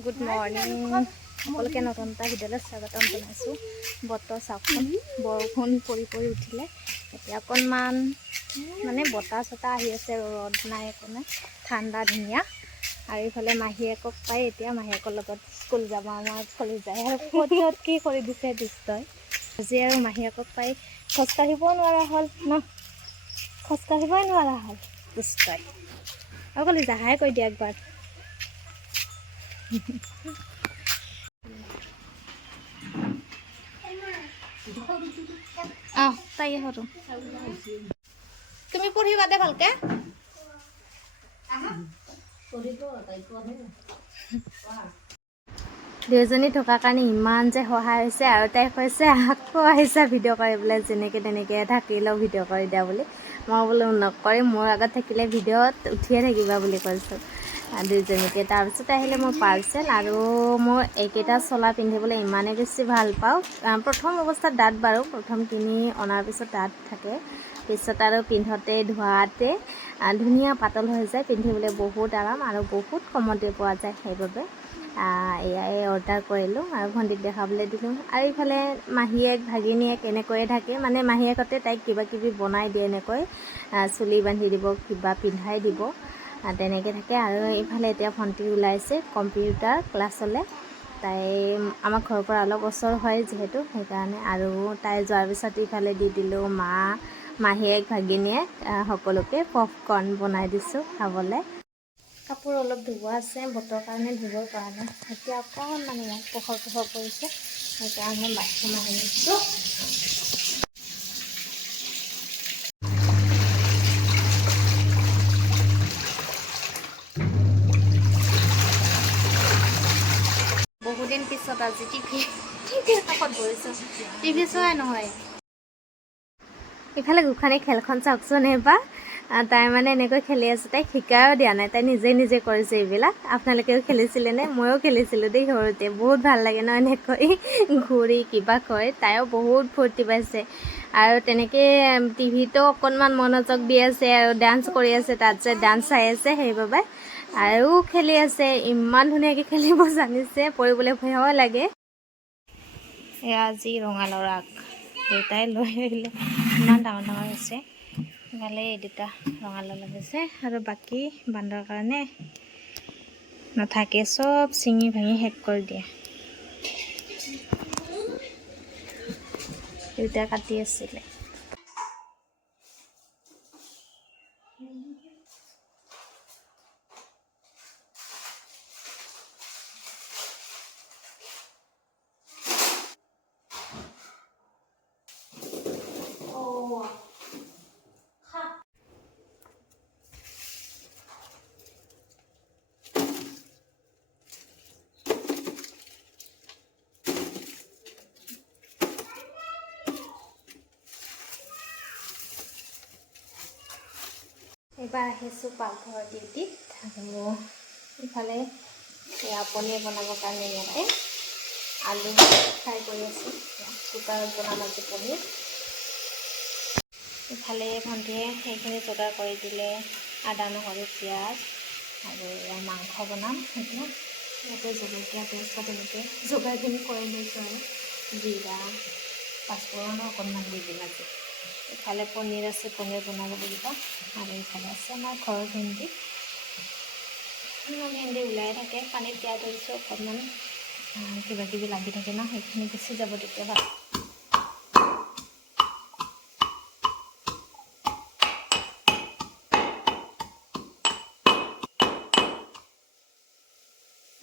Good morning সকলোকে নতুন এটা ভিডিঅ'লৈ স্বাগতম জনাইছোঁ। বতৰ চাওকচোন, বৰষুণ পৰি পৰি উঠিলে। এতিয়া অকণমান মানে বতাহ চতাহ আহি আছে, ৰ'দ নাই, একো নাই, ঠাণ্ডা ধুনীয়া। আৰু এইফালে মাহীয়েকক পাই এতিয়া মাহীয়েকৰ লগত স্কুল যাব আমাৰ চলি যায় আৰু ক'ত কি কৰি দিছে দুষ্টই। আজি আৰু মাহীয়েকক পাই খোজকাঢ়িবও নোৱাৰা হ'ল ন, খোজকাঢ়িবই নোৱাৰা হ'ল দুষ্টই। অকল জাহাই কৈ দিয়া একবাৰ। তাই সৰু তুমি পঢ়িবা দে ভালকে। দুয়োজনী থকাৰ কাৰণে ইমান যে সহায় হৈছে, আৰু তাই কৈছে আকৌ আহিছা ভিডিঅ' কৰিবলৈ, যেনেকৈ তেনেকৈ থাকি লওঁ ভিডিঅ' কৰি দিয়া বুলি। মই বোলো নকৰিম, মোৰ আগত থাকিলে ভিডিঅ'ত উঠিয়ে থাকিবা বুলি কৈছোঁ দুয়োজনীকে। তাৰপিছত আহিলে মোৰ পাৰ্চেল, আৰু মোৰ এইকেইটা চোলা পিন্ধিবলৈ ইমানেই বেছি ভাল পাওঁ। প্ৰথম অৱস্থাত দাঁত বাৰু প্ৰথম কিনি অনাৰ পিছত দাঁত থাকে, পিছত আৰু পিন্ধোতে ধোৱাতে ধুনীয়া পাতল হৈ যায়, পিন্ধিবলৈ বহুত আৰাম আৰু বহুত কমতে পোৱা যায়। সেইবাবে এয়াই অৰ্ডাৰ কৰিলোঁ আৰু ভণ্টিক দেখাবলৈ দিলোঁ। আৰু ইফালে মাহীয়েক ভাগিনীয়েক এনেকৈয়ে থাকে, মানে মাহীয়েকতে তাইক কিবা কিবি বনাই দিয়ে, এনেকৈ চুলি বান্ধি দিব, কিবা পিন্ধাই দিব, তেনেকৈ থাকে। আৰু ইফালে এতিয়া ভণ্টি ওলাইছে কম্পিউটাৰ ক্লাছলৈ। তাই আমাৰ ঘৰৰ পৰা অলপ ওচৰ হয় যিহেতু, সেইকাৰণে। আৰু তাই যোৱাৰ পিছত ইফালে দি দিলোঁ মাহীয়েক ভাগিনীয়েক সকলোকে পপকৰ্ণ বনাই দিছোঁ খাবলৈ। কাপোৰ অলপ ধুব আছে, বতৰৰ কাৰণে ধুব পৰা নাই। এতিয়া অকণমান ইয়াত পোহৰ পৰিছে, সেইকাৰণে বাথৰুম আহি দিছোঁ। বহুদিন পিছত আজি টিভিৰ কাষত বহিছোঁ। টিভি চোৱাই নহয়। ইফালে গোঁখানী খেলখন চাওকচোন। এইবাৰ তাই মানে এনেকৈ খেলি আছে, তাইক শিকায়ো দিয়া নাই, তাই নিজে নিজে কৰিছে এইবিলাক। আপোনালোকেও খেলিছিলেনে? ময়ো খেলিছিলোঁ দেই সৰুতে, বহুত ভাল লাগে ন এনেকৈ ঘূৰি কিবা কয়। তাইও বহুত ফূৰ্তি পাইছে, আৰু তেনেকৈ টিভিতো অকণমান মনোযোগ দি আছে আৰু ডান্স কৰি আছে, তাত যে ডান্স চাই আছে, সেইবাবে আৰু খেলি আছে। ইমান ধুনীয়াকৈ খেলিব জানিছে, পৰিবলৈ ভয়ো লাগে। এয়া আজি ৰঙালাওৰ আগ দেউতাই লৈ আহিলে, ইমান ডাঙৰ ডাঙৰ হৈছে। ইফালে এই দুটা ৰঙালাও লাগিছে, আৰু বাকী বান্দৰ কাৰণে নাথাকে, চব চিঙি ভাঙি শেষ কৰি দিয়ে। দেউতাই কাটি আছিলে। এইবাৰ আহিছোঁ পাকঘৰৰ ডিউটিত, আৰু ইফালে এয়া পনীৰ বনাবৰ কাৰণে ইয়াতে আলু ফ্ৰাই কৰি আছোঁ। কুকাৰত বনাম আজি পনীৰ। ইফালে ভণ্টিয়ে সেইখিনি যোগাৰ কৰি দিলে, আদা নহৰু পিঁয়াজ, আৰু এয়া মাংস বনাম। এতিয়া ইয়াতে জলকীয়া তেজপাত তেনেকৈ যোগাৰখিনি কৰি লৈছোঁ, আৰু জিৰা পাঁচফোৰণো অকণমান দি দিম আজি। ইফালে পনীৰ আছে, পনীৰ বনাব লাগিব। আৰু ইফালে আছে আমাৰ ঘৰৰ ভেন্দি ওলাই থাকে, পানীত তিয়াই থৈছোঁ অকণমান, কিবা কিবি লাগি থাকে ন, সেইখিনি গুচি যাব তেতিয়া ভাল।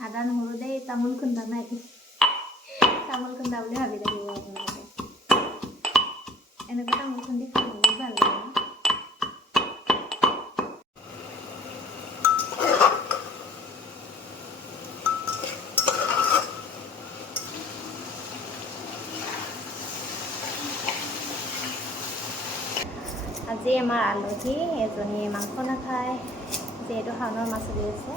আদা নহৰু দেই, তামোল খুন্দা নাই, তামোল খুন্দা বুলি ভাবি থাকিব আপোনালোকে। এনেকুৱা তামোল খুন্দি খাই বহুত ভাল লাগে। আজি আমাৰ আলহী এজনীয়ে মাংস নাখায়, যিহেতু শাওনৰ মাছ চলি আছে।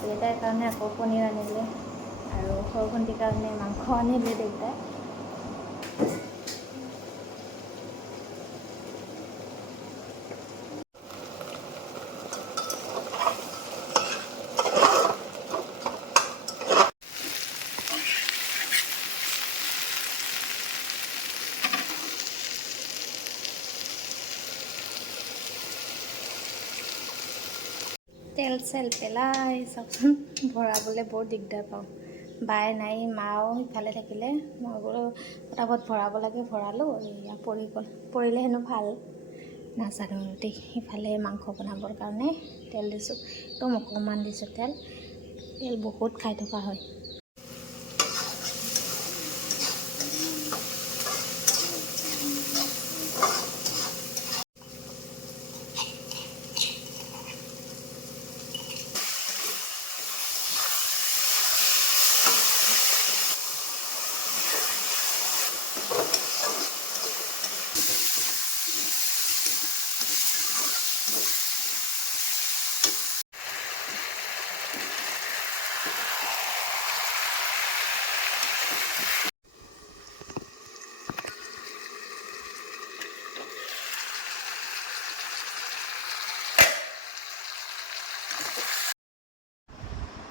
দেউতাৰ কাৰণে আকৌ পনীৰ আনিলে, আৰু সৰু ভণ্টিৰ কাৰণে মাংস আনিলে দেউতাই। চেল পেলাই চাওকচোন, ভৰাবলৈ বৰ দিগদাৰ পাওঁ। বাই নাই, মাও ইফালে থাকিলে, মই বোলো পটাপট ভৰাব লাগে, ভৰালোঁ। এয়া পৰি গ'ল, পৰিলে হেনো ভাল নাজানো দেই। ইফালে মাংস বনাবৰ কাৰণে তেল দিছোঁ, একদম অকণমান দিছোঁ তেল বহুত খাই থকা হয়।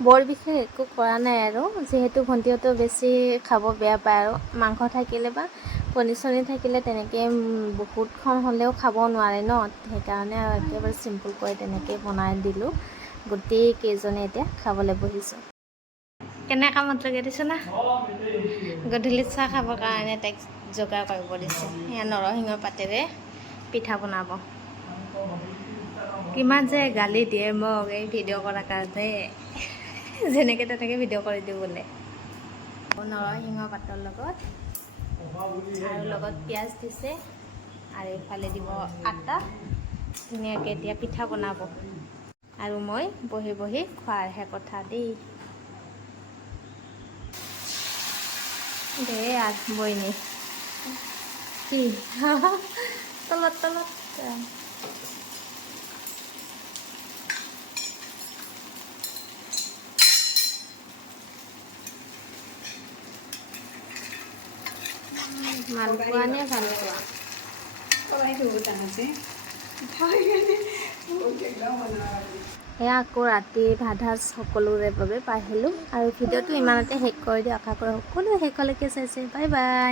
বৰ বিশেষ একো কৰা নাই আৰু, যিহেতু ভণ্টিহঁতেও বেছি খাব বেয়া পায় আৰু মাংস থাকিলে বা পনীৰ চনীৰ থাকিলে তেনেকৈ বহুতখন হ'লেও খাব নোৱাৰে ন, সেইকাৰণে আৰু একেবাৰে চিম্পুলকৈ তেনেকৈ বনাই দিলোঁ। গোটেই কেইজনে এতিয়া খাবলৈ বহিছোঁ। কেনে কামত লগাই দিছোঁ না, গধূলি চাহ খাবৰ কাৰণে তাইক যোগাৰ কৰিব দিছোঁ। এয়া নৰসিংহৰ পাতেৰে পিঠা বনাব। কিমান যে গালি দিয়ে মোক এই ভিডিঅ' কৰাৰ কাৰণে, যেনেকৈ তেনেকৈ ভিডিঅ' কৰি দিওঁ বোলে। নৰসিংহ পাতৰ লগত আৰু লগত পিঁয়াজ দিছে, আৰু এইফালে দিব আটা। ধুনীয়াকৈ এতিয়া পিঠা বনাব আৰু মই বহি বহি খোৱাৰহে কথা দেই। দে আৰ বইনি কি তলত তলত মালপোৱা নে ভালপোৱা? এয়া আকৌ ৰাতি ভাত সাজ সকলোৰে বাবে পাই আহিলোঁ, আৰু ভিডিঅ'টো ইমানতে শেষ কৰি দিওঁ। আশা কৰোঁ সকলোৱে শেষলৈকে চাইছে। Bye bye.